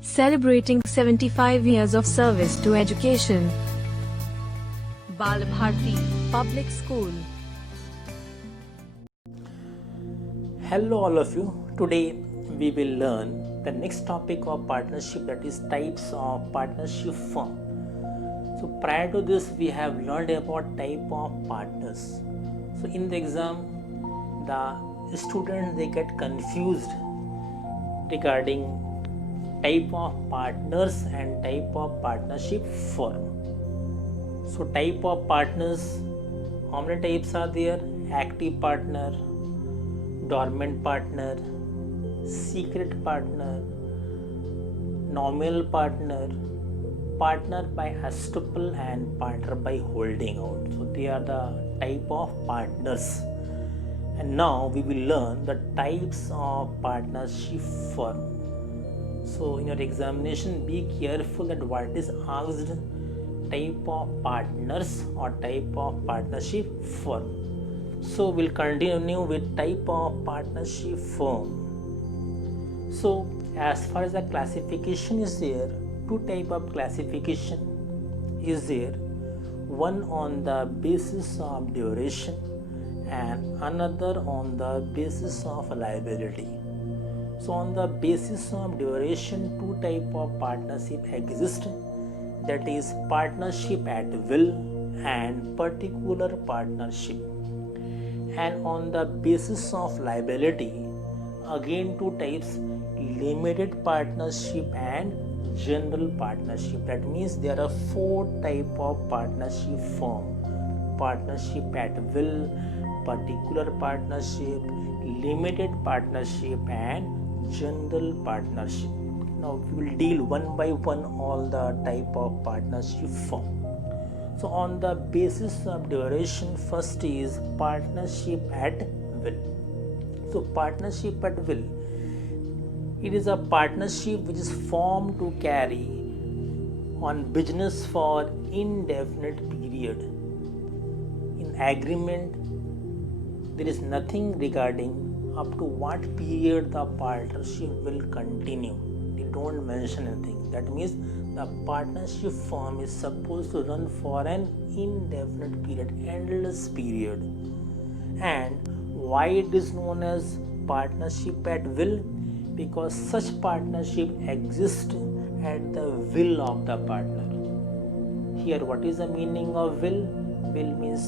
celebrating 75 years of service to education. Bal Bharti Public School. Hello all of you. Today we will learn the next topic of partnership, that is types of partnership firm. So prior to this we have learned about type of partners. So in the exam the students they get confused regarding type of partners and type of partnership firm. So type of partners, how many types are there? Active partner, dormant partner, secret partner, nominal partner, partner by estoppel and partner by holding out. So they are the type of partners. And now we will learn the types of partnership firm. So in your examination be careful that what is asked, type of partners or type of partnership firm. So we'll continue with type of partnership firm. So as far as the classification is there, two type of classification is there. One on the basis of duration and another on the basis of liability. So on the basis of duration, two type of partnership exist, that is partnership at will and particular partnership. And on the basis of liability, again two types, limited partnership and general partnership. That means there are four type of partnership firm: partnership at will, particular partnership, limited partnership and general partnership. Now we will deal one by one all the type of partnership firm. So on the basis of duration, first is partnership at will. So partnership at will, it is a partnership which is formed to carry on business for indefinite period. In agreement there is nothing regarding up to what period the partnership will continue. They don't mention anything. That means the partnership firm is supposed to run for an indefinite period, endless period. And why it is known as partnership at will? Because such partnership exists at the will of the partner. Here what is the meaning of will? Will means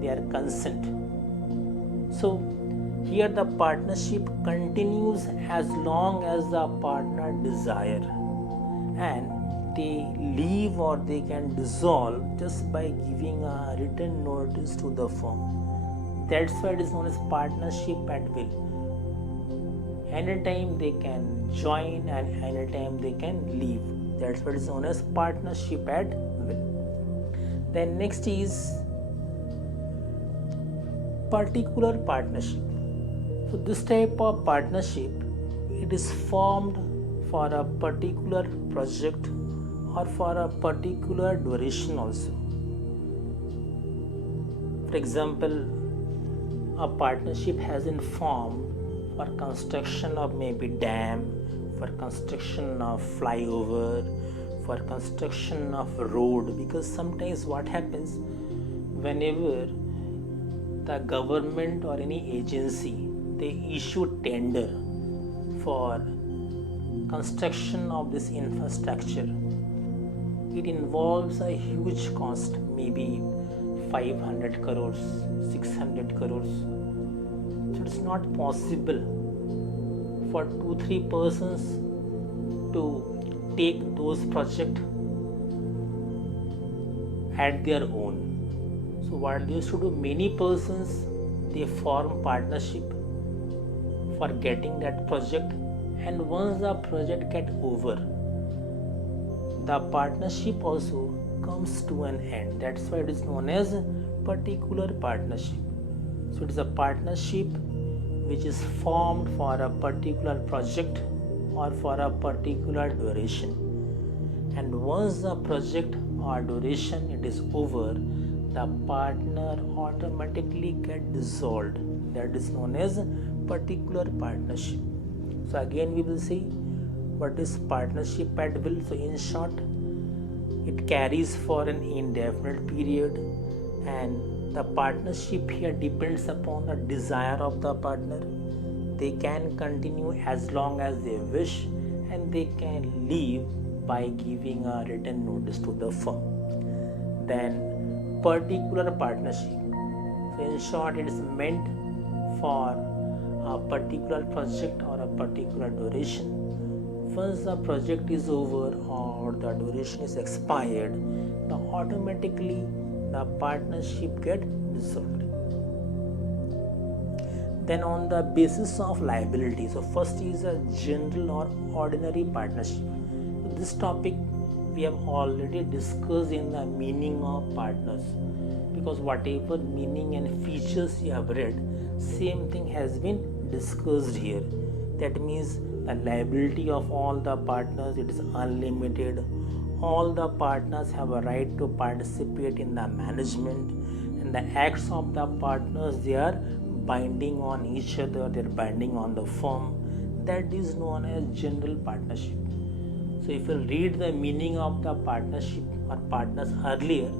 their consent. So here the partnership continues as long as the partner desire, and they leave or they can dissolve just by giving a written notice to the firm. That's why it is known as partnership at will. Anytime they can join and anytime they can leave. That's what is known as partnership at will. Then next is particular partnership. So this type of partnership, it is formed for a particular project or for a particular duration also. For example, a partnership has been formed for construction of maybe dam, for construction of flyover, for construction of road. Because sometimes what happens, whenever the government or any agency they issue tender for construction of this infrastructure, it involves a huge cost, maybe 500 crores, 600 crores. So it's not possible for 2-3 persons to take those projects at their own. So what they used to do, many persons they form partnership for getting that project, and once the project get over, the partnership also comes to an end. That's why it is known as particular partnership. So it is a partnership which is formed for a particular project or for a particular duration, and once the project or duration it is over, the partner automatically get dissolved. That is known as particular partnership. So again we will see What is partnership at will? So in short, it carries for an indefinite period, and the partnership here depends upon the desire of the partner. They can continue as long as they wish, and they can leave by giving a written notice to the firm. Then particular partnership. So in short, it is meant for a particular project or a particular duration. Once the project is over or the duration is expired, then automatically the partnership get dissolved. Then on the basis of liability, so first is a general or ordinary partnership. So this topic we have already discussed in the meaning of partners, because whatever meaning and features you have read, same thing has been discussed here. That means the liability of all the partners, it is unlimited. All the partners have a right to participate in the management, and the acts of the partners, they are binding on each other, they are binding on the firm. That is known as general partnership. So if you read the meaning of the partnership or partners earlier,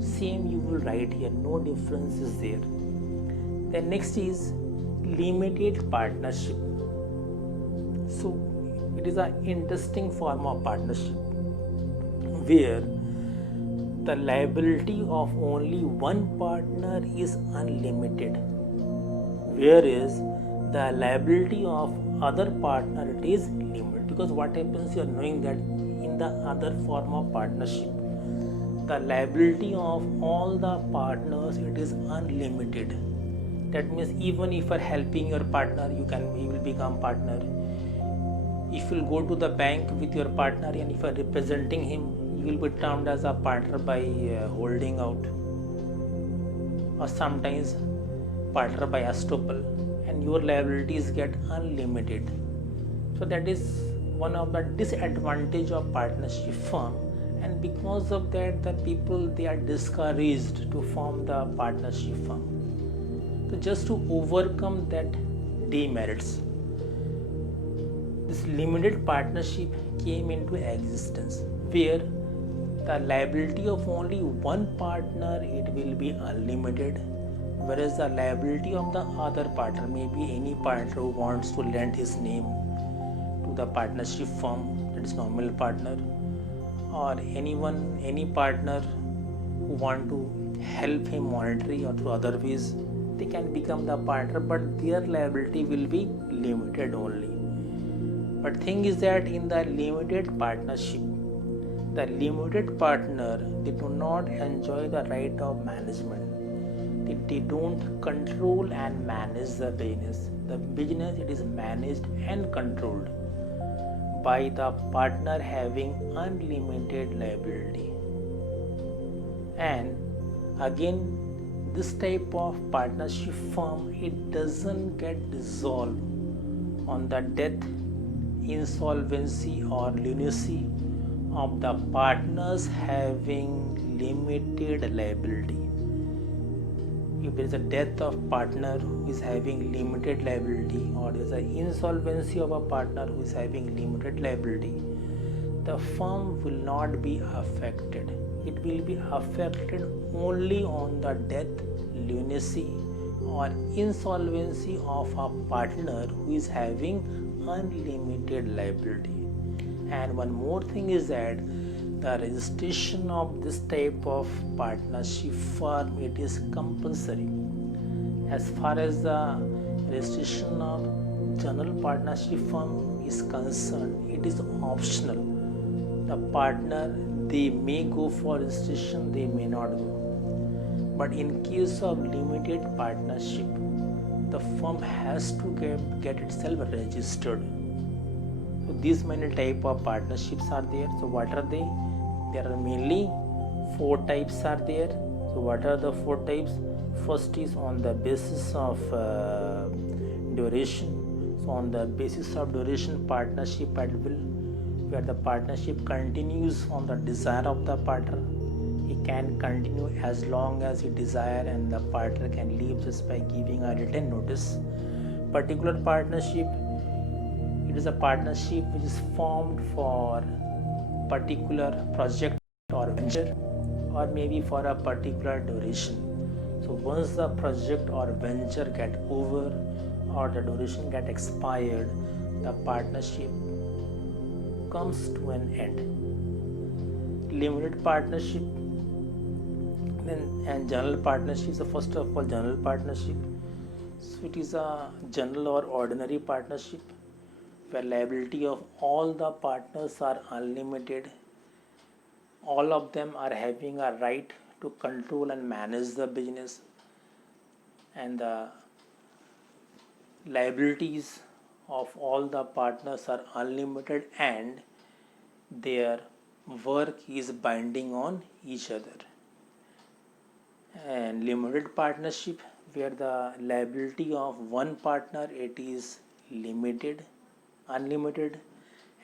same you will write here, no difference is there. Then next is limited partnership. So it is an interesting form of partnership where the liability of only one partner is unlimited, whereas the liability of other partner, it is limited. Because what happens, you are knowing that in the other form of partnership, the liability of all the partners, it is unlimited. That means even if you are helping your partner, you will become partner. If you go to the bank with your partner and if you are representing him, you will be termed as a partner by holding out, or sometimes partner by estoppel, and your liabilities get unlimited. So that is one of the disadvantage of partnership firm, and because of that the people, they are discouraged to form the partnership firm. So just to overcome that demerits, this limited partnership came into existence, where the liability of only one partner, it will be unlimited, whereas the liability of the other partner, maybe any partner who wants to lend his name to the partnership firm, that is nominal partner, or any partner who want to help him monetarily or through other ways, they can become the partner, but their liability will be limited only. But thing is that in the limited partnership, the limited partner, they do not enjoy the right of management. They don't control and manage the business. The business, it is managed and controlled by the partner having unlimited liability. And again, this type of partnership firm, it doesn't get dissolved on the death, insolvency or lunacy of the partners having limited liability. If there is a death of partner who is having limited liability, or there is an insolvency of a partner who is having limited liability, the firm will not be affected. It will be affected only on the death, lunacy or insolvency of a partner who is having unlimited liability. And one more thing is that the registration of this type of partnership firm, it is compulsory. As far as the registration of general partnership firm is concerned, it is optional. The partner, they may go for registration, they may not go. But in case of limited partnership, the firm has to get itself registered. So these many type of partnerships are there. So what are they? There are mainly 4 types are there. So what are the 4 types? First is on the basis of duration. So on the basis of duration, partnership at will, where the partnership continues on the desire of the partner. He can continue as long as he desire, and the partner can leave just by giving a written notice. Particular partnership, It is a partnership which is formed for particular project or venture, or maybe for a particular duration. So once the project or venture get over or the duration get expired, the partnership comes to an end. Limited partnership and general partnership. So first of all, general partnership. So it is a general or ordinary partnership where liability of all the partners are unlimited. All of them are having a right to control and manage the business, and the liabilities of all the partners are unlimited, and their work is binding on each other. And limited partnership, where the liability of one partner it is limited, unlimited,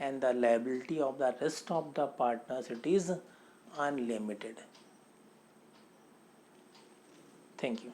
and the liability of the rest of the partners it is unlimited. Thank you.